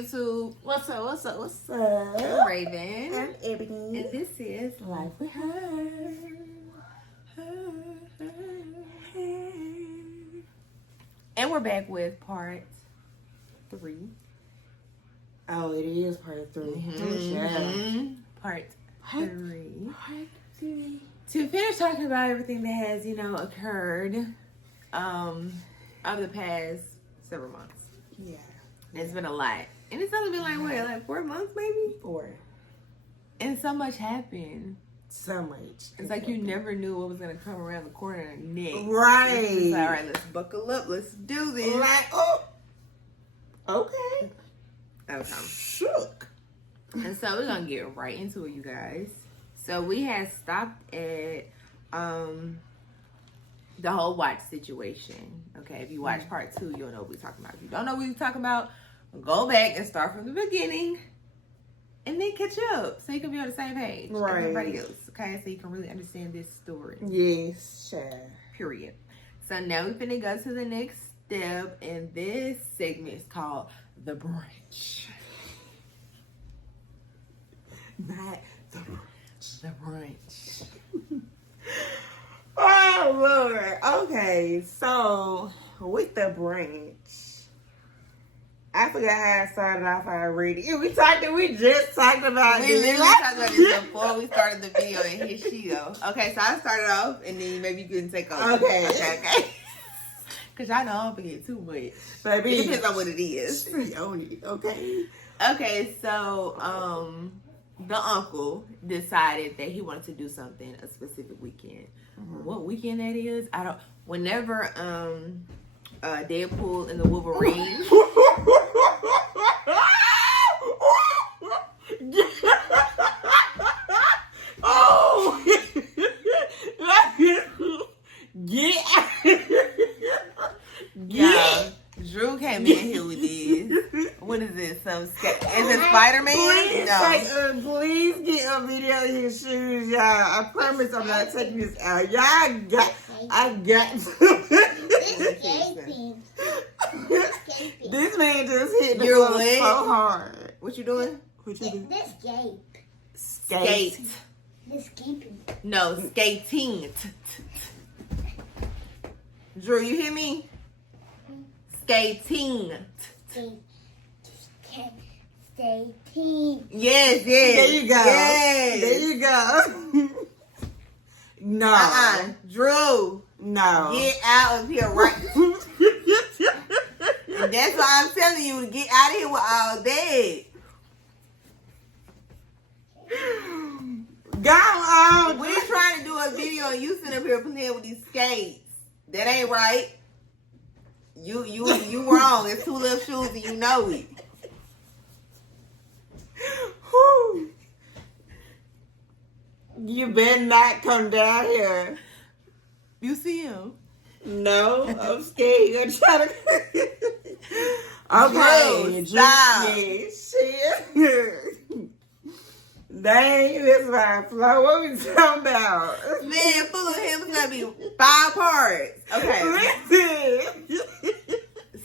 YouTube? What's up? I'm Raven. And Ebony. And this is Life with Her. And we're back with part 3. Oh, it is part 3. Mm-hmm. Part 3. To finish talking about everything that has, occurred over the past several months. Yeah. It's been a lot. And it's only been like 4 months maybe? 4. And so much happened. So much. It's like you never knew what was going to come around the corner next. Right. All right, let's buckle up. Let's do this. Like, oh. Okay. Okay. Shook. And so we're going to get right into it, you guys. So we had stopped at the whole watch situation. Okay, if you watch part 2, you'll know what we're talking about. If you don't know what we're talking about, go back and start from the beginning. And then catch up so you can be on the same page as everybody else. Okay, so you can really understand this story. Yes, sure. Period. So now we're finna go to the next step. And this segment is called The Brunch. Not the brunch. The Brunch. Oh, Lord. Okay, so with the brunch, I forgot how I started off already. We just talked about We this. literally talked about this before we started the video, and here she go. Okay, so I started off, and then maybe you can take over. Okay. Because I know I don't forget too much. Baby, It depends on what it is. Okay. Okay, so the uncle decided that he wanted to do something a specific weekend. Mm-hmm. What weekend that is, I don't. Whenever Deadpool and the Wolverine. Oh, Yeah, Drew came in here with this. What is this? Is it Spider-Man? Please get a video of his shoes, y'all. I promise I'm not taking this out. I got This man just hit the floor so hard. What you doing? What you doing? This gape. Skate. This gaping. No, skating. Drew, you hear me? Skating. Stay team. Yes. There you go. Yes. There you go. No. Drew. No. Get out of here right. And that's why I'm telling you to get out of here with all that. Go on. We trying to do a video and you sitting up here playing with these skates. That ain't right. You wrong. It's 2 little shoes and you know it. Whew. You better not come down here. You see him? No, I'm scared. I'm trying to. Okay, stop. Shit. Dang, this is my flow. What we talking about? Man, full of him is gonna be 5 parts. Okay. Listen.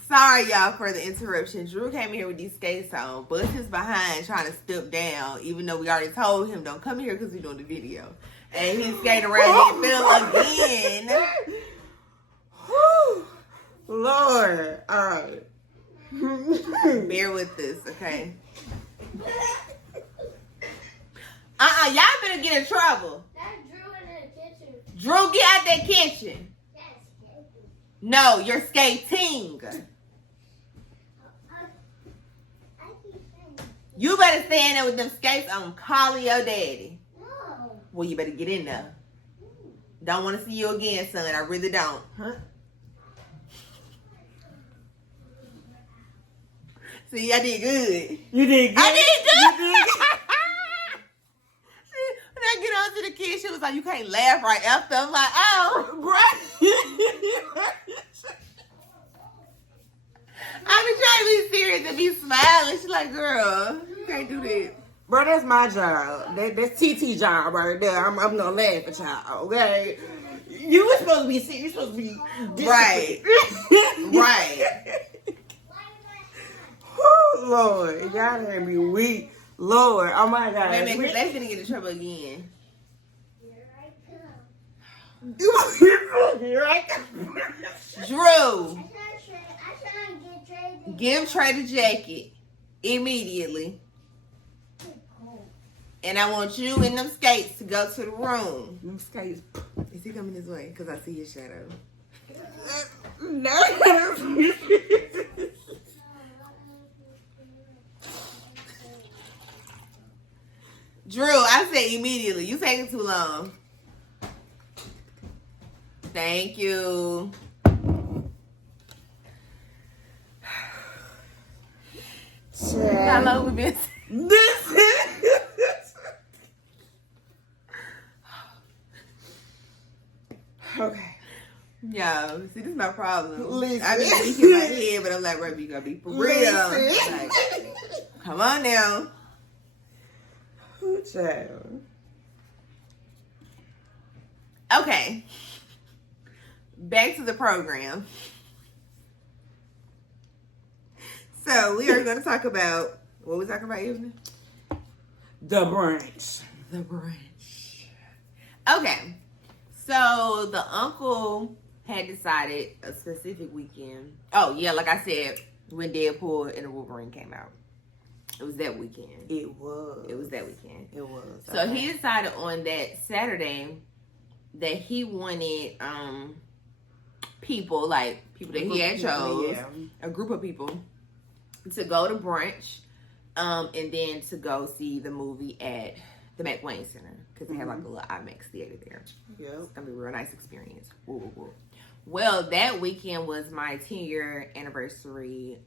Sorry, y'all, for the interruption. Drew came here with these skates on, bust his behind trying to step down, even though we already told him don't come here because we're doing the video. And he's skating around and fell again. Whew. Lord. All right. Bear with this, okay? Y'all better get in trouble. That's Drew in the kitchen. Drew, get out that kitchen. That's gaping. No, you're skating. I keep saying You better stand there with them skates on, calling your daddy. no. Well, you better get in there. Don't want to see you again, son. I really don't. Huh? See, I did good. You did good. I did good. You did See, when I get on to the kid, she was like, you can't laugh right after. I'm like, oh. Right. I be trying to be serious and be smiling. She's like, girl, you can't do that. Bro, that's my job. That's TT job right there. I'm gonna laugh at y'all, okay? You were supposed to be serious. You supposed to be Right. Right. Whew, Lord, y'all heard me weak. Lord, oh my God. Wait a minute, 'cause they finna get in trouble again. Here I come. Here I come. Drew, I try and get traded. give Trey the jacket immediately. And I want you in them skates to go to the room. Them skates. Is he coming this way? Because I see his shadow. No. Drew, I said immediately. You taking too long. Thank you. How long we been? This is. Okay. Yo, see, this is my problem. Listen. I be weak in my head, but I'm like, right, you gotta be for real. Listen. Like, come on now. Oh, child. Okay. Back to the program. So we are going to talk about, what we talking about, Evelyn? The brunch. The brunch. Okay. So the uncle had decided a specific weekend. Oh, yeah, like I said, when Deadpool and the Wolverine came out. It was that weekend. It was. It was that weekend. It was. So okay. he decided on that Saturday that he wanted people, like people that he had chose, a group of people, to go to brunch, and then to go see the movie at the McWayne Center because they had like a little IMAX theater there. Yep. It's gonna be a real nice experience. Woo, woo, woo. Well, that weekend was my 10-year anniversary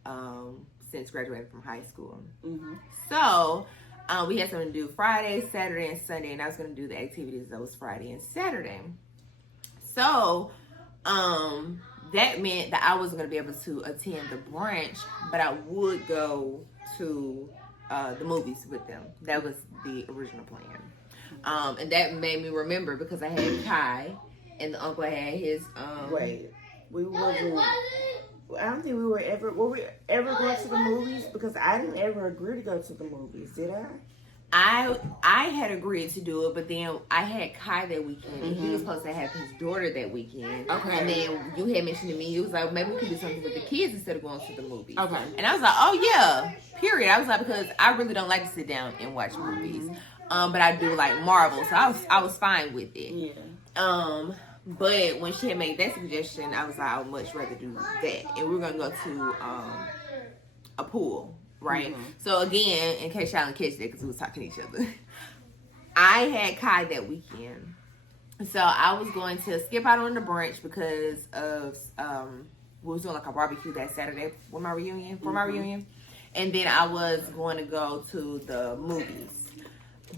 since graduating from high school. Mm-hmm. So we had something to do Friday, Saturday, and Sunday, and I was going to do the activities those Friday and Saturday. So that meant that I wasn't going to be able to attend the brunch, but I would go to the movies with them. That was the original plan. And that made me remember because I had Kai and the uncle had his... Wait, we wasn't... I don't think were we ever going to the movies? Because I didn't ever agree to go to the movies, did I? I had agreed to do it, but then I had Kai that weekend, and he was supposed to have his daughter that weekend. Okay. And then you had mentioned to me, you was like, maybe we could do something with the kids instead of going to the movies. Okay. And I was like, oh yeah, period. I was like, because I really don't like to sit down and watch movies, but I do like Marvel, so I was fine with it. Yeah. But when she had made that suggestion, I was like, I would much rather do that. And we were going to go to a pool, right? Mm-hmm. So again, in case y'all didn't catch that because we was talking to each other, I had Kai that weekend. So I was going to skip out on the brunch because of, we was doing like a barbecue that Saturday for my reunion. And then I was going to go to the movies.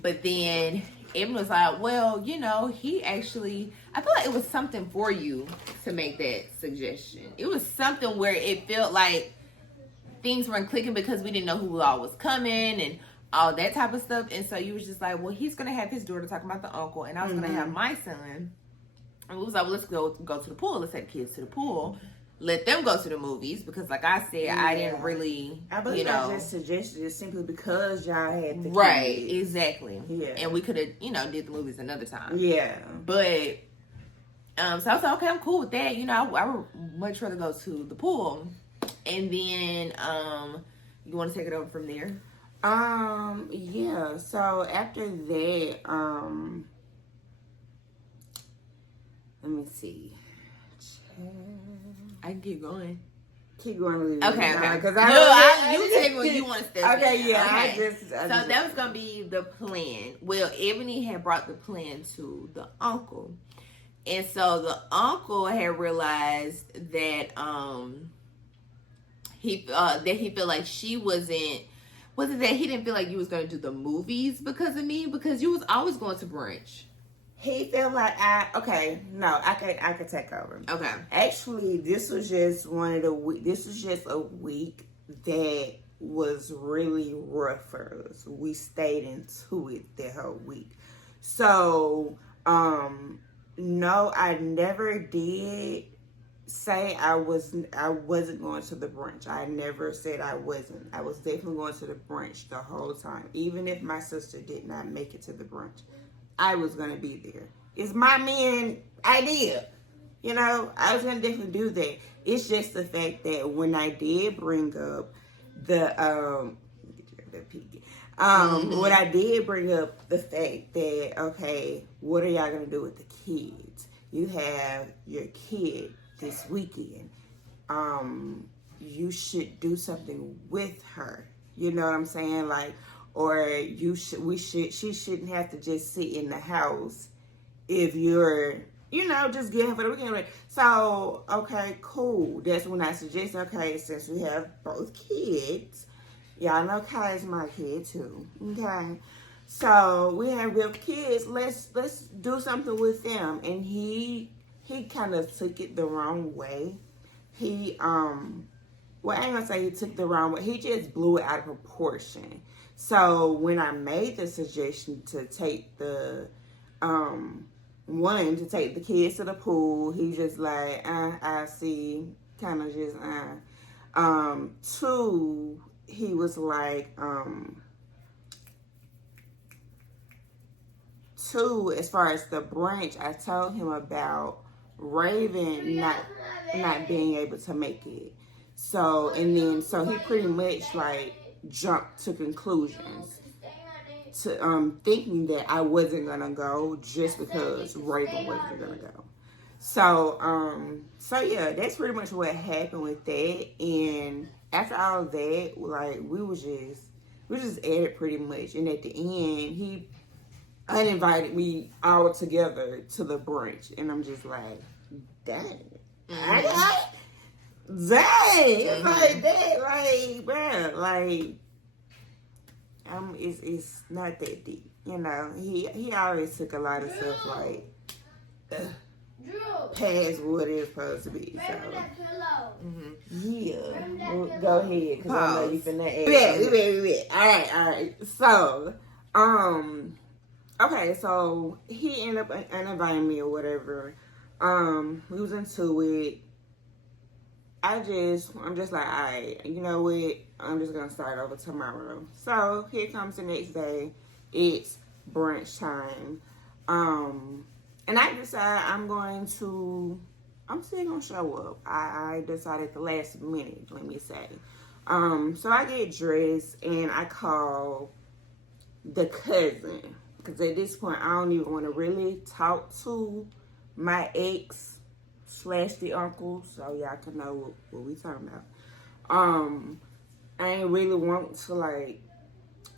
But then Evan was like, well, you know, he actually, I feel like it was something for you to make that suggestion. It was something where it felt like things weren't clicking because we didn't know who all was coming and all that type of stuff. And so you was just like, well, he's going to have his daughter talking about the uncle, and I was going to have my son. And we was like, well, let's go to the pool. Let's take the kids to the pool. Let them go to the movies because, like I said, I didn't really, I believe I just suggested it simply because y'all had the right, kids. exactly. Yeah. And we could have, did the movies another time. Yeah. But, so I was like, okay, I'm cool with that. I would much rather go to the pool. And then, you want to take it over from there? Yeah. So after that, let me see. I can keep going. Keep going with it. Okay. Because you take what you want to step Okay, yeah. Okay. So that was gonna be the plan. Well, Ebony had brought the plan to the uncle, and so the uncle had realized that he felt like she wasn't. Was it that he didn't feel like you was gonna do the movies because of me? Because you was always going to brunch. He felt like I could take over. Okay. Actually, this was just this was just a week that was really rough for us. We stayed into it that whole week. So, no, I never did say I wasn't going to the brunch. I never said I wasn't. I was definitely going to the brunch the whole time. Even if my sister did not make it to the brunch, I was going to be there. It's my man idea. You know, I was going to definitely do that. It's just the fact that when I did bring up the when I did bring up the fact that, okay, what are y'all going to do with the kids? You have your kid this weekend. You should do something with her. You know what I'm saying? Like, or she shouldn't have to just sit in the house if you're, you know, just getting for the weekend. So, okay, cool. That's when I suggest, okay, since we have both kids, y'all know Kai is my kid too. Okay. So we have real kids. Let's do something with them. And he kind of took it the wrong way. He well, I ain't gonna say he took the wrong way. He just blew it out of proportion. So when I made the suggestion to take the to take the kids to the pool, he just like, I see, kind of just two, he was like, two, as far as the brunch, I told him about Raven not being able to make it. So, and then, so he pretty much like jumped to conclusions to thinking that I wasn't gonna go just because Raven wasn't gonna go. So yeah, that's pretty much what happened with that. And after all of that, like we just at it pretty much. And at the end, he uninvited me all together to the brunch, and I'm just like, dang, it's like that, like, bro, like, it's not that deep, you know. He always took a lot of stuff like past what it's supposed to be. So yeah, go ahead, because I know you finna ask. All right. So okay, so he ended up uninviting me or whatever. We was into it. I'm just like, all right, you know what? I'm just gonna start over tomorrow. So here comes the next day. It's brunch time. And I decide I'm still gonna show up. I decided at the last minute, let me say. So I get dressed and I call the cousin. Because at this point, I don't even want to really talk to my ex / the uncle, so y'all can know what we talking about. I ain't really want to, like,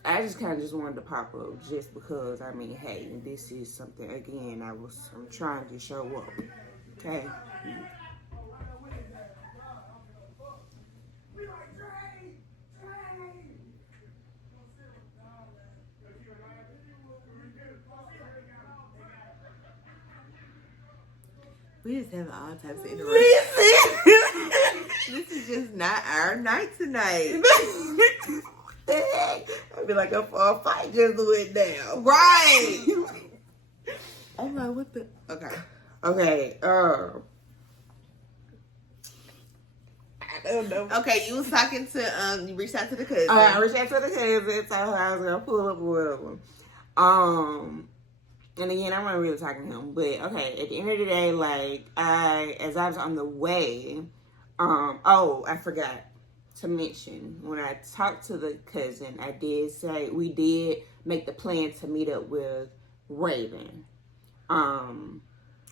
I just kind of just wanted to pop up just because, I mean, hey, this is something, again, I'm trying to show up, okay? We just having all types of interruptions. This is just not our night tonight. I'd be like, a fight just went down. Right. I'm like, what the? Okay. I don't know. Okay, you was talking to, you reached out to the cousin. I reached out to the cousin, told her I was going to pull up or whatever. And again, I wasn't really talking to him, but okay, at the end of the day, like, as I was on the way, I forgot to mention, when I talked to the cousin, I did say, we did make the plan to meet up with Raven,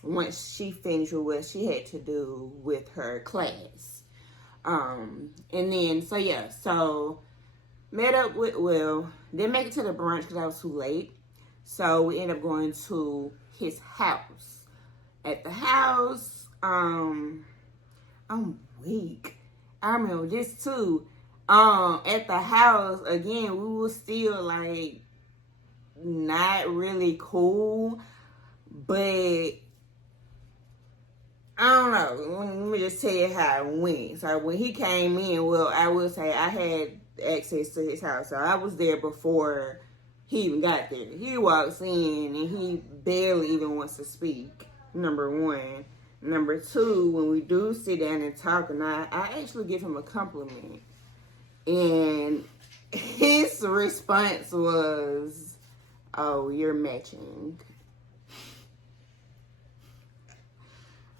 once she finished with what she had to do with her class. And then, so met up with Will, didn't make it to the brunch because I was too late. So we ended up going to his house. At the house, I'm weak. I remember this too. At the house, again, we were still like not really cool, but I don't know. Let me just tell you how it went. So when he came in, well, I will say I had access to his house, so I was there before he even got there. He walks in and he barely even wants to speak, number one. Number 2, when we do sit down and talk, and I actually give him a compliment. And his response was, "Oh, you're matching."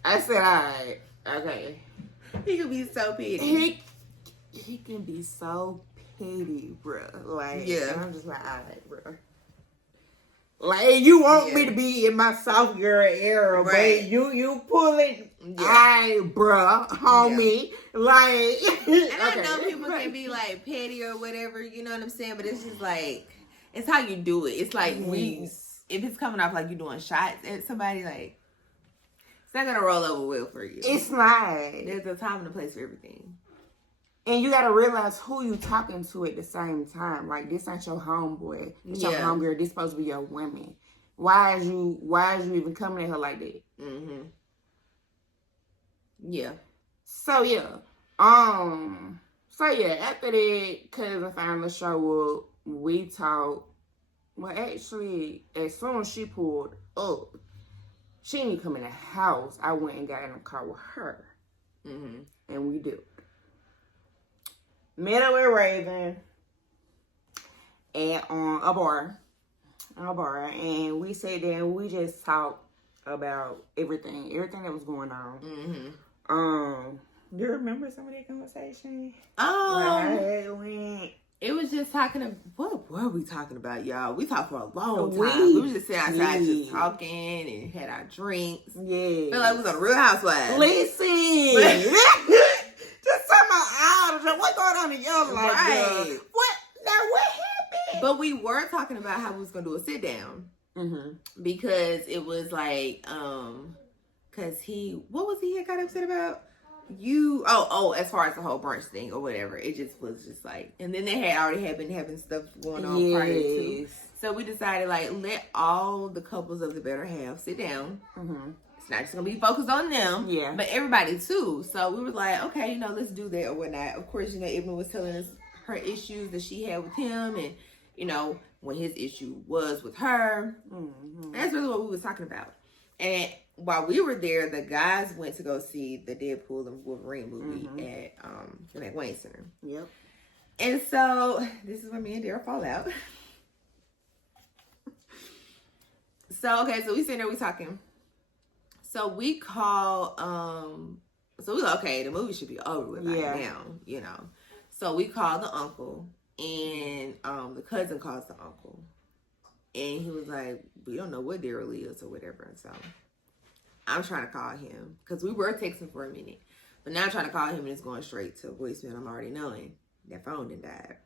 I said, "All right, okay." He could be so petty. He can be so petty, bro. Like, Yeah. and I'm just like, all right, bro. Like, you want me to be in my soft girl era, right? But you pull it, I, bruh, homie. Yeah. Like, and I know people can be like petty or whatever, you know what I'm saying? But it's just like, it's how you do it. It's like if it's coming off like you're doing shots at somebody, like, it's not gonna roll over well for you. It's not. There's a time and a place for everything. And you gotta realize who you talking to at the same time. Like, this ain't your homeboy. It's your homegirl. This supposed to be your woman. Why is you even coming at her like that? Mm-hmm. Yeah. So after that, cousin finally showed up. We talked. Well, actually, as soon as she pulled up, she didn't come in the house. I went and got in the car with her. Mm-hmm. And we did. Met up with Raven at a bar, and we sat there and we just talked about everything that was going on. Mm-hmm. Do you remember some of that conversation? It was just talking. What were we talking about, y'all? We talked for a long time. We was just sitting outside, just talking and had our drinks. Yeah, felt like we was on Real Housewives. Listen. Just talking about what's going on in your life, right? What happened? But we were talking about how we was gonna do a sit down, because it was like, because what was he got upset about? As far as the whole brunch thing or whatever, it just was just like, and then they had already been having stuff going on prior to, so we decided like let all the couples of the better half sit down. It's not just gonna be focused on them, but everybody too. So we were like, okay, let's do that or whatnot. Of course, Evelyn was telling us her issues that she had with him, and when his issue was with her. That's really what we was talking about. And while we were there, the guys went to go see the Deadpool and Wolverine movie at the McWayne Center. Yep. And so this is when me and Dara fall out. So we sitting there, we talking. So we call, so we like, okay, the movie should be over with by now, So we call the uncle, and the cousin calls the uncle. And he was like, we don't know what Daryl is or whatever. And so I'm trying to call him, because we were texting for a minute. But now I'm trying to call him, and it's going straight to voicemail. I'm already knowing that phone done died.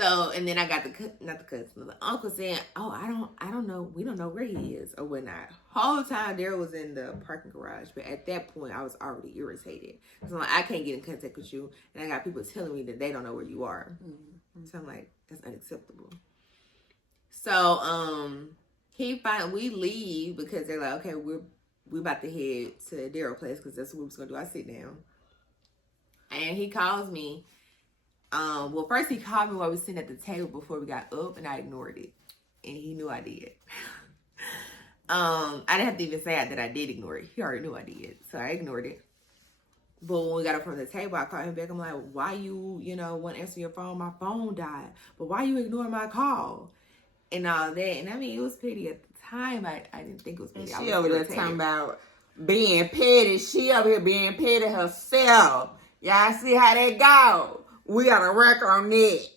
So, and then I got the uncle saying, oh, I don't know. We don't know where he is or whatnot. Whole time Daryl was in the parking garage. But at that point, I was already irritated. So I'm like, I can't get in contact with you. And I got people telling me that they don't know where you are. So I'm like, that's unacceptable. So, we leave because they're like, okay, we're about to head to Daryl's place because that's what we was going to do. I sit down. And he calls me. Well, first he called me while we were sitting at the table before we got up, and I ignored it. And he knew I did. I didn't have to even say that I did ignore it. He already knew I did. So I ignored it. But when we got up from the table, I called him back. I'm like, why you want to answer your phone? My phone died. But why you ignoring my call? And all that. And I mean, it was petty at the time. I didn't think it was petty. She over there talking about being petty. She over here being petty herself. Y'all see how that go? We gotta work on that.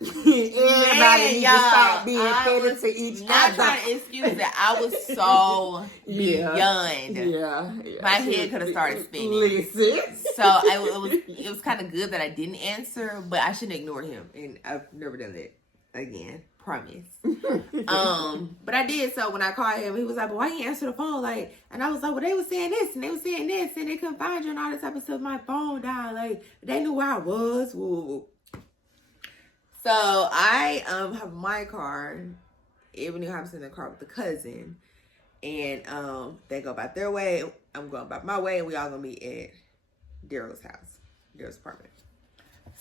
Everybody needs to stop being petty to each other. Not trying to excuse that. I was so beyond. Yeah. My head could have started spinning. Listen. So it was kind of good that I didn't answer, but I shouldn't ignore him. And I've never done that again. Promise. But I did. So when I called him, he was like, "But why you answer the phone?" Like, and I was like, "Well, they were saying this and they were saying this, and they couldn't find you and all this type of stuff. My phone died. Like, they knew where I was." Woo. So I have my car. Ebony hops in the car with the cousin, and they go about their way. I'm going about my way, and we all gonna meet at Daryl's house, Daryl's apartment.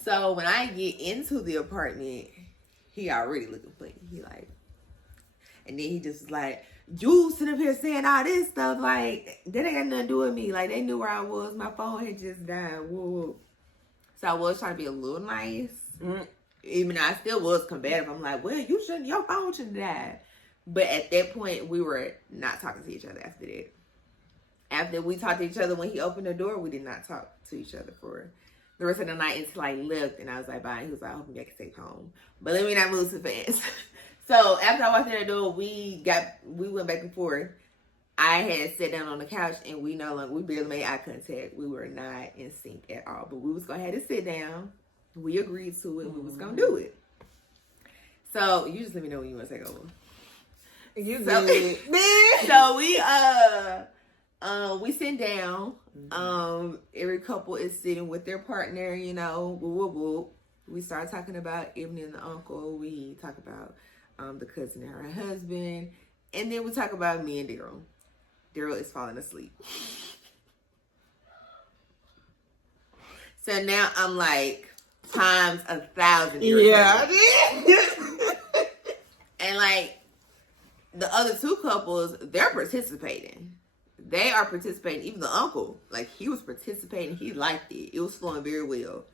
So when I get into the apartment, he already looking funny. He like, And then he just was like, you sit up here saying all this stuff, like, that ain't got nothing to do with me. Like, they knew where I was. My phone had just died. Whoa. So I was trying to be a little nice. Even though I still was combative. I'm like, well, your phone shouldn't have died. But at that point, we were not talking to each other after that. After we talked to each other when he opened the door, we did not talk to each other for the rest of the night until I left. And I was like, bye. He was like, I hope you can stay home. But let me not move too fast. So after I walked in the door, we went back and forth. I had sat down on the couch and we barely made eye contact. We were not in sync at all. But we was going to have to sit down. We agreed to it. We was going to do it. So you just let me know when you want to take over. You good. So we sit down. Every couple is sitting with their partner, you know, woo, woo, woo. We start talking about Ebony and the uncle. We talk about the cousin and her husband. And then we talk about me and Daryl. Daryl is falling asleep. So now I'm like times 1,000. Yeah. And like the other two couples, they're participating. They are participating. Even the uncle, like he was participating. He liked it. It was flowing very well.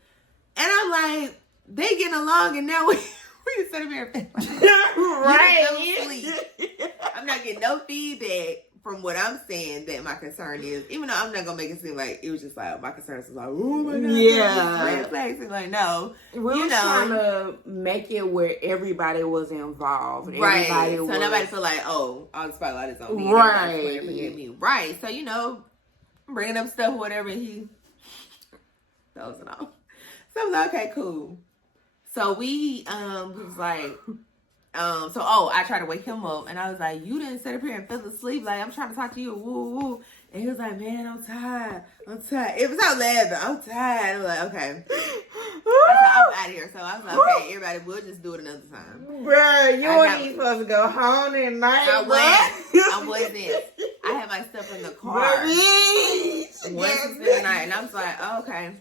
And I'm like, they getting along, and now we just sit here and right. I'm not getting no feedback from what I'm saying that my concern is. Even though I'm not gonna make it seem like it was just like my concerns was like, oh my god, yeah, red flags. And like, no, we were trying to make it where everybody was involved, right? Everybody so was... nobody feel like, oh, all the spotlight is on me, right? Me, right? So you know, bringing up stuff or whatever, he throws it off. So I was like, okay, cool. So we was like, I tried to wake him up, and I was like, you didn't sit up here and fell asleep. Like, I'm trying to talk to you, woo, woo. And he was like, man, I'm tired. It was out laughing. I'm tired. I was like, okay. I said, I'm out of here. So I was like, okay, everybody, we'll just do it another time. Bruh, you weren't even supposed to go home at night. I wasn't. I had my stuff in the car. Once we spent the night, and I was like, oh, okay.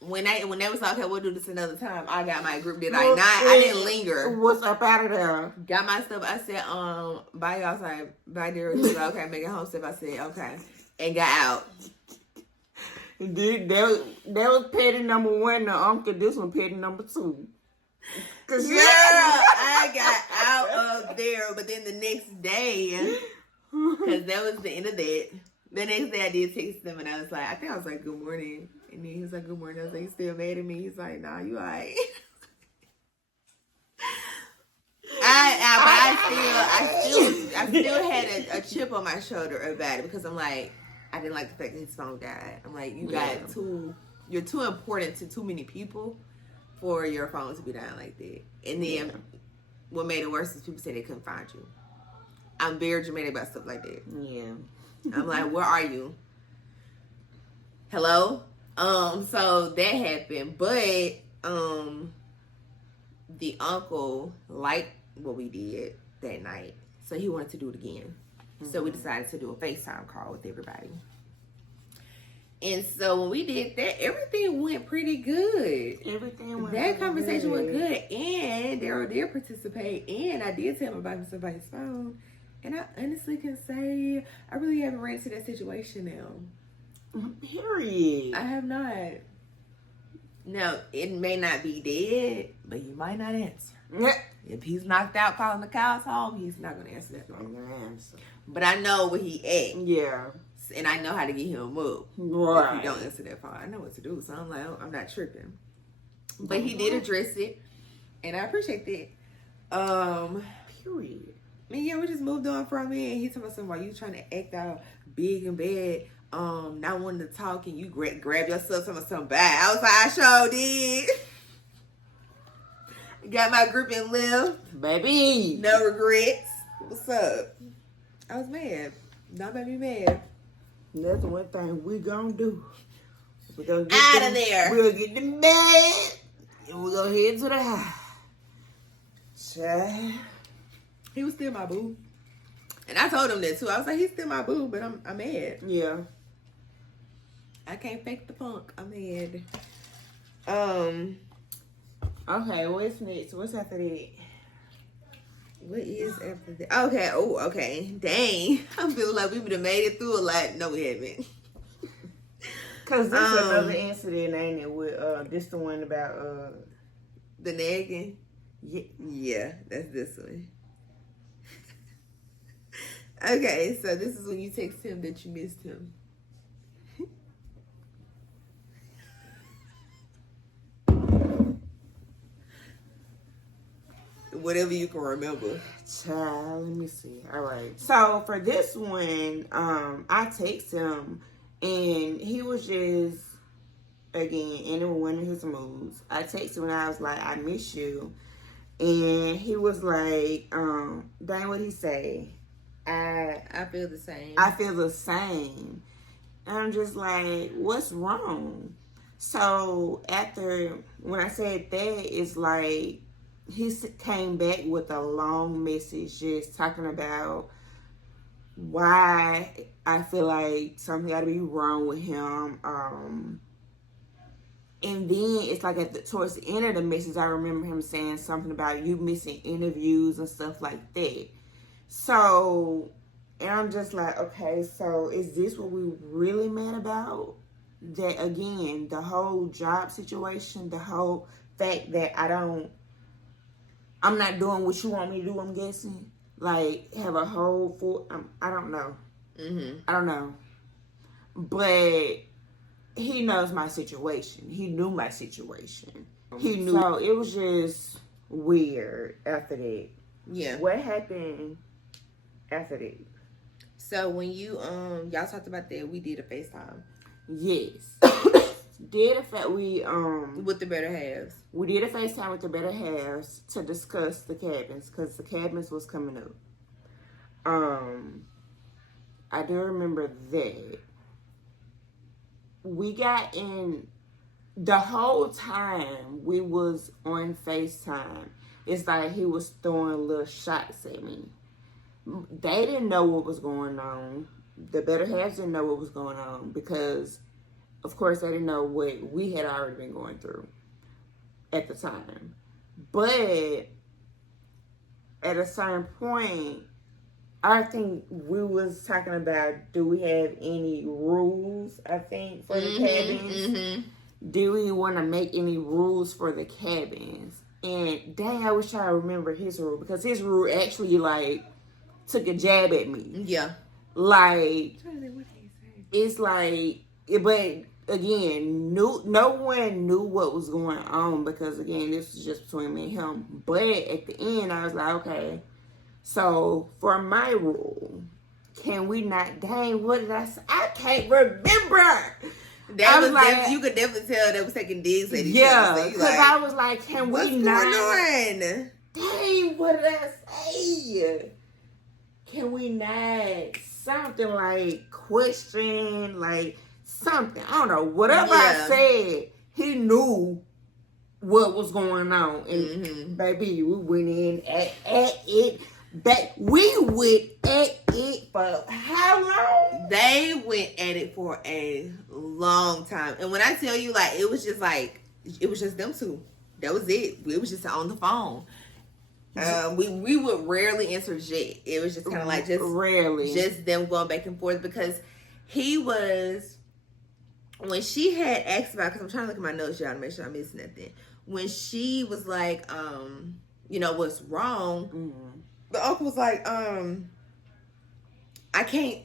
When they was like, okay, we'll do this another time, I got my group did like I didn't linger. What's up out of there? Got my stuff. I said, bye y'all. Sorry, bye dear. He was like, okay, make it home step. I said, okay. And got out. Dude, that was petty number 1, the uncle. This one petty number 2. Cause girl, I got out of there, but then the next day, cause that was the end of that. The next day I did text them and I was like, I was like, good morning. And then he was like, good morning. I was like, you still mad at me? He's like, nah, you all right. I still had a chip on my shoulder about it because I'm like, I didn't like the fact that his phone died. I'm like, you're too important to too many people for your phone to be down like that. And then what made it worse is people said they couldn't find you. I'm very dramatic about stuff like that. Yeah. I'm like, where are you? Hello? So that happened, but the uncle liked what we did that night, so he wanted to do it again. Mm-hmm. So we decided to do a FaceTime call with everybody. And so when we did that, everything went pretty good. That conversation went good, and Daryl did participate, and I did tell him about somebody's phone. And I honestly can say I really haven't ran into that situation now. Period. I have not. Now, it may not be dead, but he might not answer. If he's knocked out calling the cows home, he's not going to answer that phone. But I know where he at. Yeah. And I know how to get him up. Right. If he don't answer that phone, I know what to do. So I'm like, I'm not tripping. But he did address it. And I appreciate that. Period. And yeah, we just moved on from it. And he told me something about you trying to act out big and bad, not wanting to talk, and you grab yourself something bad. I was like, I sure did. Got my group and left. Baby. No regrets. What's up? I was mad. Don't make me mad. That's one thing we gonna do. We're gonna get out of there. We'll get the bed. And we're gonna head to the house. Child. He was still my boo. And I told him that too. I was like, he's still my boo, but I'm mad. Yeah. I can't fake the funk. I'm mad. Okay, what's next? What's after that? What is after that? Okay. Oh, okay. Dang. I'm feeling like we would have made it through a lot. No, we haven't. Cause this is another incident, ain't it? With this the one about the nagging. Yeah, that's this one. Okay, so this is when you text him that you missed him. Whatever you can remember. Child, let me see. All right. So for this one, I text him and he was just again in one of his moods. I texted him and I was like, I miss you. And he was like, dang, what'd he say? I feel the same. I feel the same. And I'm just like, what's wrong? So after when I said that, it's like he came back with a long message just talking about why I feel like something got to be wrong with him. And then it's like towards the end of the message, I remember him saying something about you missing interviews and stuff like that. So, and I'm just like, okay, so is this what we really mad about? That again, the whole job situation, the whole fact that I'm not doing what you want me to do, I'm guessing. Like, have a whole full, I don't know. Mm-hmm. I don't know. But he knows my situation. He knew my situation. He knew. So it was just weird after that. Yeah. What happened after that? So when you y'all talked about that, we did a FaceTime. Yes. With the better halves. We did a FaceTime with the better halves to discuss the cabins because the cabins was coming up. I do remember that. We got in the whole time we was on FaceTime. It's like he was throwing little shots at me. They didn't know what was going on. The better halves didn't know what was going on because, of course, they didn't know what we had already been going through at the time. But at a certain point, I think we was talking about, do we have any rules, I think, for the cabins? Mm-hmm. Do we want to make any rules for the cabins? And dang, I wish I remember his rule because his rule actually, like, took a jab at me. Yeah. Like, it's like, but again, no one knew what was going on because, again, this was just between me and him. But at the end, I was like, okay, so for my rule, can we not, dang, what did I say? I can't remember. That was like, you could definitely tell they was taking digs at each other. Yeah, because like, I was like, can we not? What's going on? Dang, what did I say? Can we not something like question, like something? I don't know. Whatever I said, he knew what was going on. And baby, we went in at it. We went at it for how long? They went at it for a long time. And when I tell you, like, it was just them two. That was it. We was just on the phone. We would rarely interject. It was just kind of like just them going back and forth because he was, when she had asked about, because I'm trying to look at my notes, y'all, to make sure I miss nothing. When she was like, what's wrong? The uncle was like, I can't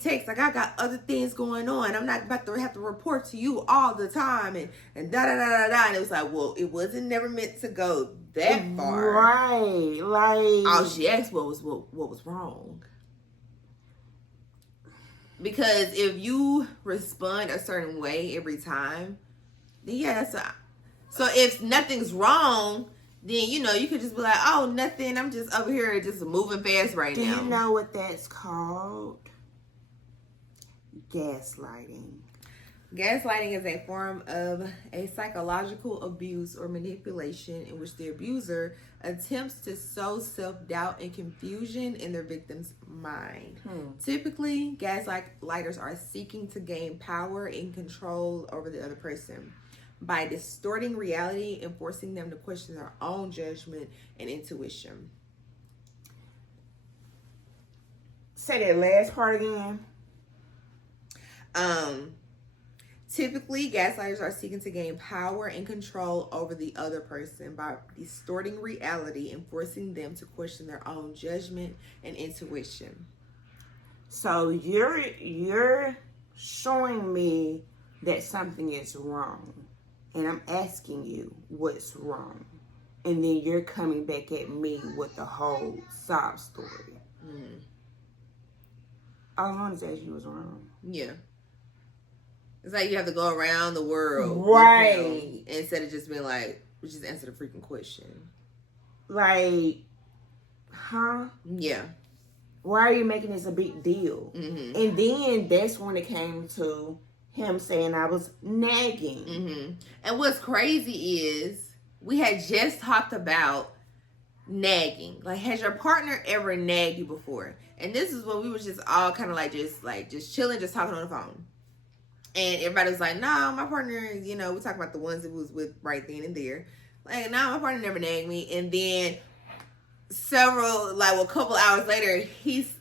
text. Like, I got other things going on. I'm not about to have to report to you all the time and da da da da da. And it was like, well, it wasn't never meant to go that far. Right. Like, all she asked what was wrong. Because if you respond a certain way every time, then yeah, so if nothing's wrong, then, you could just be like, oh, nothing. I'm just over here just moving fast right now. Do you know what that's called? Gaslighting. Gaslighting is a form of a psychological abuse or manipulation in which the abuser attempts to sow self-doubt and confusion in their victim's mind. Typically, gaslighters are seeking to gain power and control over the other person by distorting reality and forcing them to question their own judgment and intuition. Say that last part again. Typically, gaslighters are seeking to gain power and control over the other person by distorting reality and forcing them to question their own judgment and intuition. So you're showing me that something is wrong, and I'm asking you what's wrong, and then you're coming back at me with the whole sob story. All I want to ask you what's wrong. Yeah. It's like you have to go around the world. Right. Instead of just being like, just answer the freaking question. Like, huh? Yeah. Why are you making this a big deal? Mm-hmm. And then that's when it came to him saying I was nagging. Mm-hmm. And what's crazy is we had just talked about nagging. Like, has your partner ever nagged you before? And this is when we was just all kind of just chilling, just talking on the phone. And everybody was like, nah, my partner, we talk about the ones that was with right then and there. Like, nah, my partner never nagged me. And then a couple hours later, he's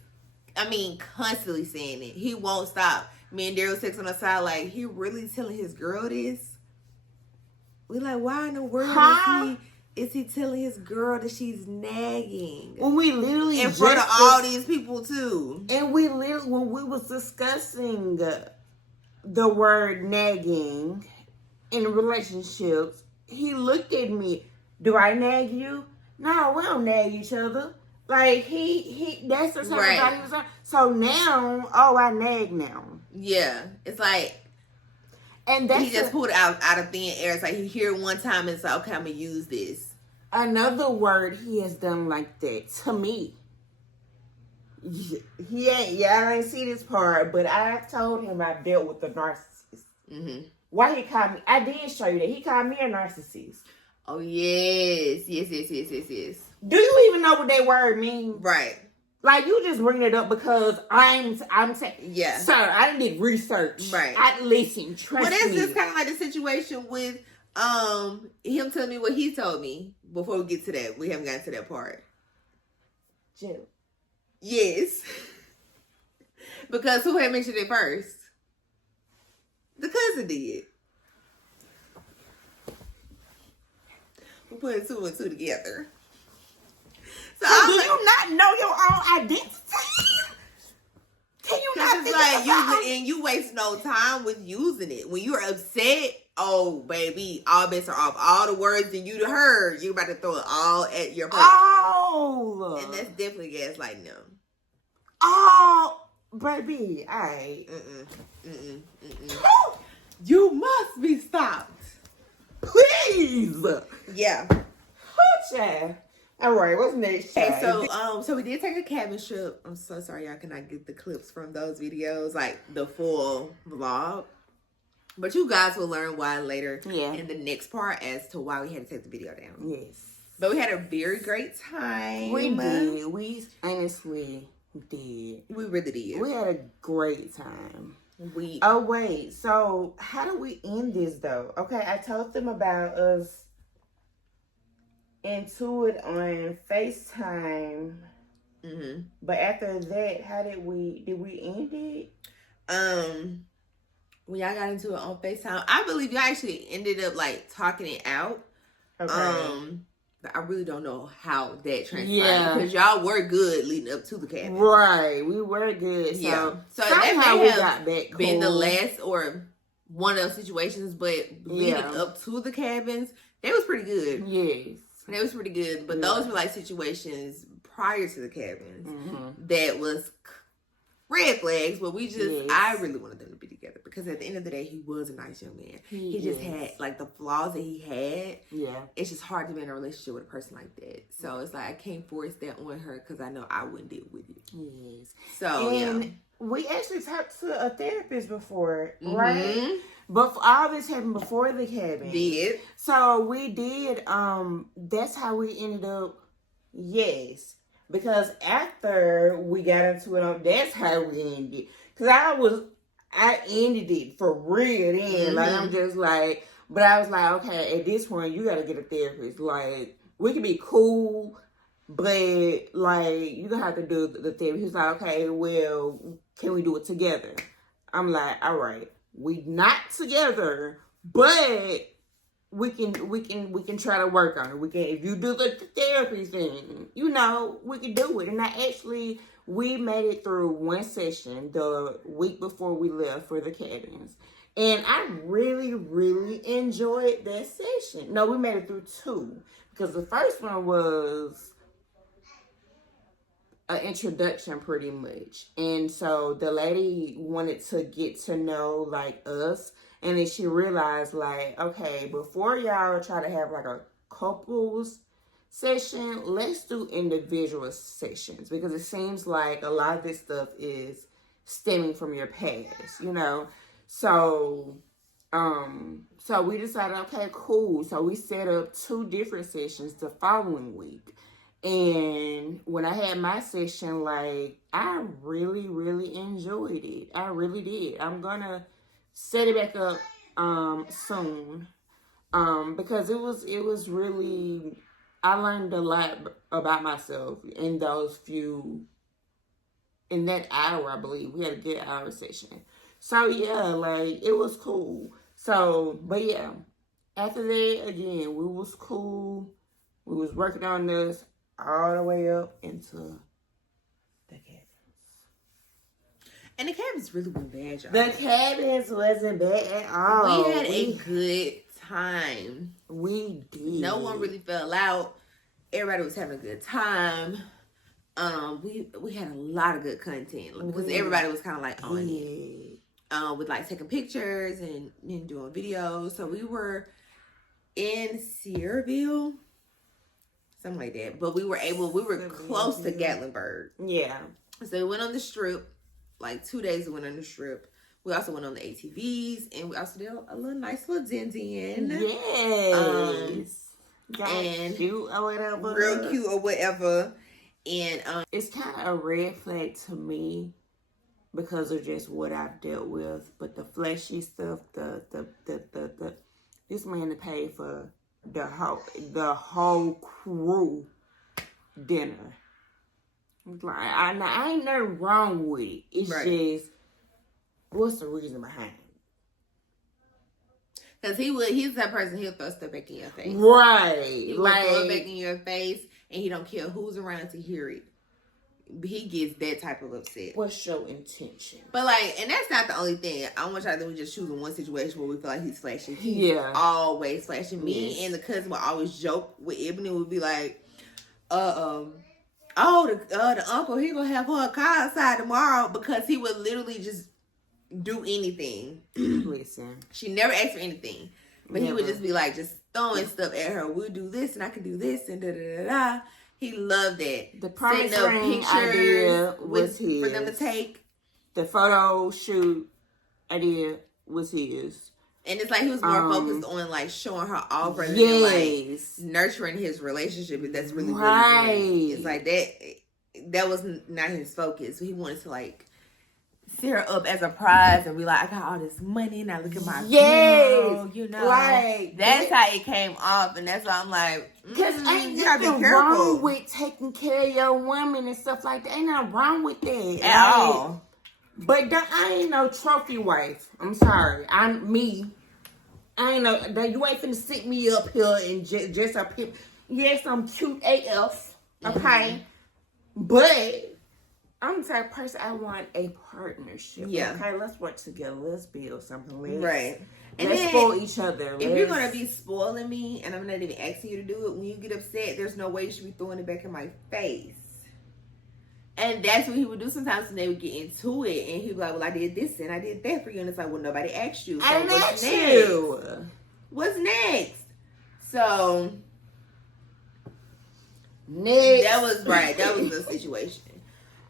constantly saying it. He won't stop. Me and Daryl sits on the side like, he really telling his girl this? We like, why in the world is he telling his girl that she's nagging? When we literally in front of all these people too. And when we was discussing the word nagging in relationships, he looked at me. Do I nag you? No, we don't nag each other. Like he that's the type of guy he was on. So now, I nag now. Yeah, it's like, and that's he just pulled it out of thin air. It's like you hear it one time and it's like, okay, I'm gonna use this. Another word he has done like that to me. He ain't. Y'all ain't see this part, but I told him I dealt with a narcissist. Mm-hmm. Why he called me? I did show you that he called me a narcissist. Oh yes. Do you even know what that word means? Right. Like, you just bring it up because I'm saying, yeah, sir, I did research. Right. I listen. Trust me. Well, that's just kind of like the situation with him telling me what he told me. Before we get to that, we haven't gotten to that part. Jill. Yes. Because who had mentioned it first? The cousin did. We put 2 and 2 together. So do you not know your own identity? Can you not? It's like you waste no time with using it. When you're upset, oh baby, all bets are off. All the words that you heard, you're about to throw it all at your person. Oh, and that's definitely gaslighting them. Oh, baby, I. You must be stopped, please. Yeah. Oh, child. All right, what's next? Okay, so we did take a cabin trip. I'm so sorry y'all cannot get the clips from those videos, like the full vlog. But you guys will learn why later in the next part as to why we had to take the video down. Yes. But we had a very great time. We did. We honestly did. We really did. We had a great time. We. Oh, wait. So, how do we end this, though? Okay, I told them about us into it on FaceTime. Mm-hmm. But after that, how did we end it? When y'all got into it on FaceTime, I believe y'all actually ended up like talking it out. Okay. But I really don't know how that transpired because y'all were good leading up to the cabin. Right, we were good. So that may have back been the last or one of those situations, but leading up to the cabins, they was pretty good. Yes. They was pretty good, but those were like situations prior to the cabins that was red flags, but I really wanted them to be together because at the end of the day, he was a nice young man. He just had like the flaws that he had. Yeah. It's just hard to be in a relationship with a person like that. So it's like, I can't force that on her because I know I wouldn't deal with it. Yes. So, we actually talked to a therapist before, right? But all this happened before the cabin. Did. So we did, that's how we ended up, yes. Because after we got into it, that's how we ended. Because I ended it for real then. Like, I'm just like, but I was like, okay, at this point, you got to get a therapist. Like, we can be cool But, like, you gonna have to do the therapy. He's like, okay, well, can we do it together? I'm like, all right, we not together, but we can try to work on it. We can, if you do the therapy thing, you know, we can do it. And we made it through one session the week before we left for the cabins. And I really, really enjoyed that session. No, we made it through two. Because the first one was an introduction pretty much. And so the lady wanted to get to know like us. And then she realized like, okay, before y'all try to have like a couples session, let's do individual sessions. Because it seems like a lot of this stuff is stemming from your past, you know? So we decided, okay, cool. So we set up 2 different sessions the following week. And when I had my session, like, I really, really enjoyed it. I really did. I'm gonna set it back up soon. Because it was really, I learned a lot about myself in in that hour, I believe. We had a good hour session. So yeah, like, it was cool. So, but yeah, after that, again, we was cool. We was working on this all the way up into the cabins. And the cabins really weren't bad, y'all. The cabins wasn't bad at all. We had a good time. We did. No one really fell out. Everybody was having a good time. We had a lot of good content because everybody was kind of like on it. With like taking pictures and doing videos. So we were in Sierraville, something like that. But we were close to Gatlinburg. Yeah. So we went on the strip, like 2 days we went on the strip. We also went on the ATVs, and we also did a little nice little din-din. Yes. And cute or whatever. Real cute or whatever. And it's kind of a red flag to me because of just what I've dealt with. But the fleshy stuff, this man paid for the whole crew dinner. Like, I ain't nothing wrong with it. It's just, what's the reason behind it? Because he's that person, he'll throw stuff back in your face. Right. He will throw it back in your face, and he don't care who's around to hear it. He gets that type of upset. What's your intention? But like, and that's not the only thing. I want y'all to think we just choosing one situation where we feel like he's flashing. He's always flashing. Me and the cousin would always joke with Ebony. Would be like, the uncle, he gonna have her car outside tomorrow, because he would literally just do anything. Listen, she never asked for anything, but he would just be like, just throwing stuff at her. We'll do this, and I can do this, and da da da da. He loved that. The promise ring idea was his. For them to take. The photo shoot idea was his. And it's like he was more focused on like showing her off rather than like nurturing his relationship. That's really right. It's like that was not his focus. He wanted to like set her up as a prize and be like, I got all this money, now look at my girl, you know. Like, that's how it came off, and that's why I'm like, because ain't nothing wrong with taking care of your woman and stuff like that. Ain't nothing wrong with that at all. But I ain't no trophy wife. I'm sorry. I'm me. I ain't no. You ain't finna sit me up here and just up here. Yes, I'm cute AF. Okay, but I'm the type of person, I want a partnership. Yeah. Okay, let's work together. Let's build something. Right. And let's spoil each other. If you're going to be spoiling me and I'm not even asking you to do it, when you get upset, there's no way you should be throwing it back in my face. And that's what he would do sometimes when they would get into it. And he'd be like, well, I did this and I did that for you. And it's like, well, nobody asked you. So I didn't ask you. What's next? So. Next. That was right. That was the situation.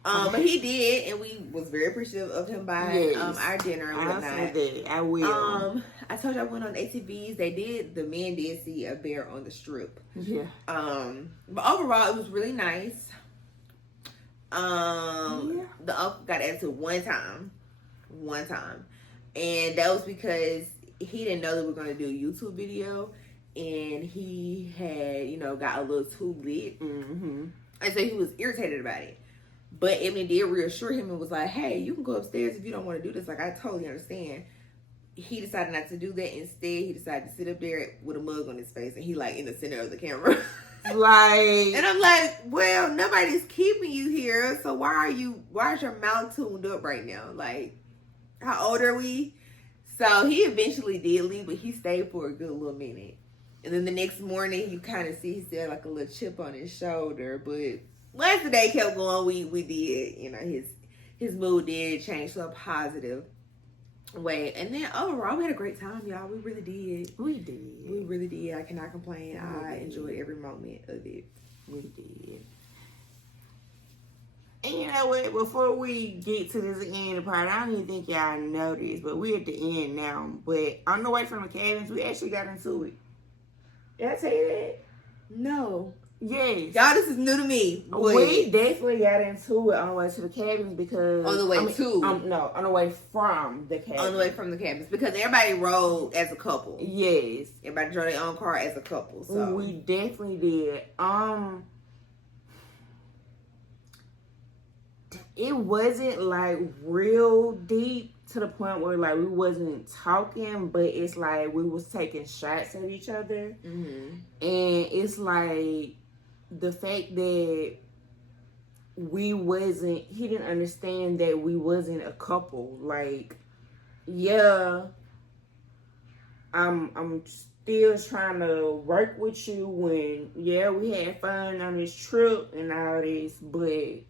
But he did, and we was very appreciative of him buying our dinner and whatnot. I will. I told you I went on ATVs. The men did see a bear on the strip. Yeah. But overall, it was really nice. The uncle got attitude one time, and that was because he didn't know that we were going to do a YouTube video, and he had, got a little too lit. Mm-hmm. And so he was irritated about it. But Ebony did reassure him and was like, hey, you can go upstairs if you don't want to do this. Like, I totally understand. He decided not to do that. Instead, he decided to sit up there with a mug on his face, and he like in the center of the camera. Like, and I'm like, well, nobody's keeping you here, so why is your mouth tuned up right now? Like, how old are we? So he eventually did leave, but he stayed for a good little minute. And then the next morning, you kind of see he still had like a little chip on his shoulder. But once the day kept going, we did, you know, his mood did change to a positive way. And then overall, we had a great time, y'all. We really did. We did. We really did. I cannot complain. I enjoyed every moment of it. We did. And you know what? Before we get to this end part, I don't even think y'all know this, but we're at the end now. But on the way from the cabins, we actually got into it. Did I tell you that? No. Yes. Y'all, this is new to me. We definitely got into it on the way to the cabins because... On the way to? No, on the way from the cabins. On the way from the cabins. Because everybody rode as a couple. Yes. Everybody drove their own car as a couple. So we definitely did. It wasn't like real deep to the point where like we wasn't talking, but it's like we was taking shots at each other. Mm-hmm. And it's like the fact that he didn't understand that we wasn't a couple. Like, yeah, I'm still trying to work with you when, yeah, we had fun on this trip and all this, but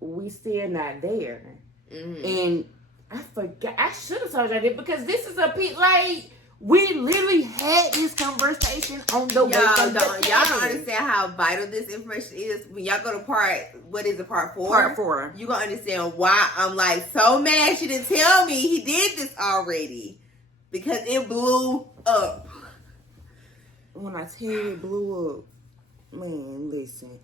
we still not there. Mm-hmm. And I forgot, I should have told y'all that because this is a piece, like, we literally had this conversation on the way from the cabin. Y'all don't understand how vital this information is. When y'all go to part 4? Part 4. You gonna understand why I'm like so mad she didn't tell me he did this already. Because it blew up. When I tell you it blew up, man, listen.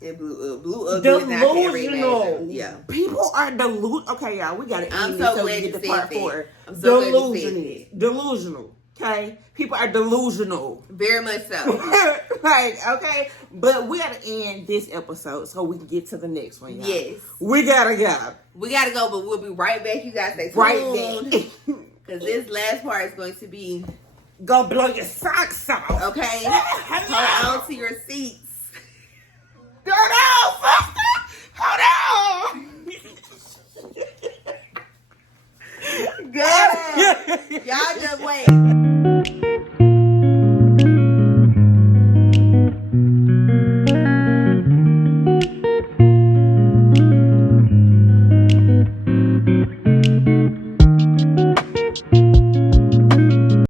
It blew up. Delusional. Yeah. People are delusional. Okay, y'all, we gotta end this so we get to part 4. I'm so glad you said that. Delusional. Okay? People are delusional. Very much so. Like, okay? But we gotta end this episode so we can get to the next one, y'all. Yes. We gotta go. We gotta go, but we'll be right back. You guys stay tuned. Right back. Because this last part is going to be... Gonna blow your socks off. Okay? Hold on to your seats. Hold on, hold on. Good. Y'all just wait.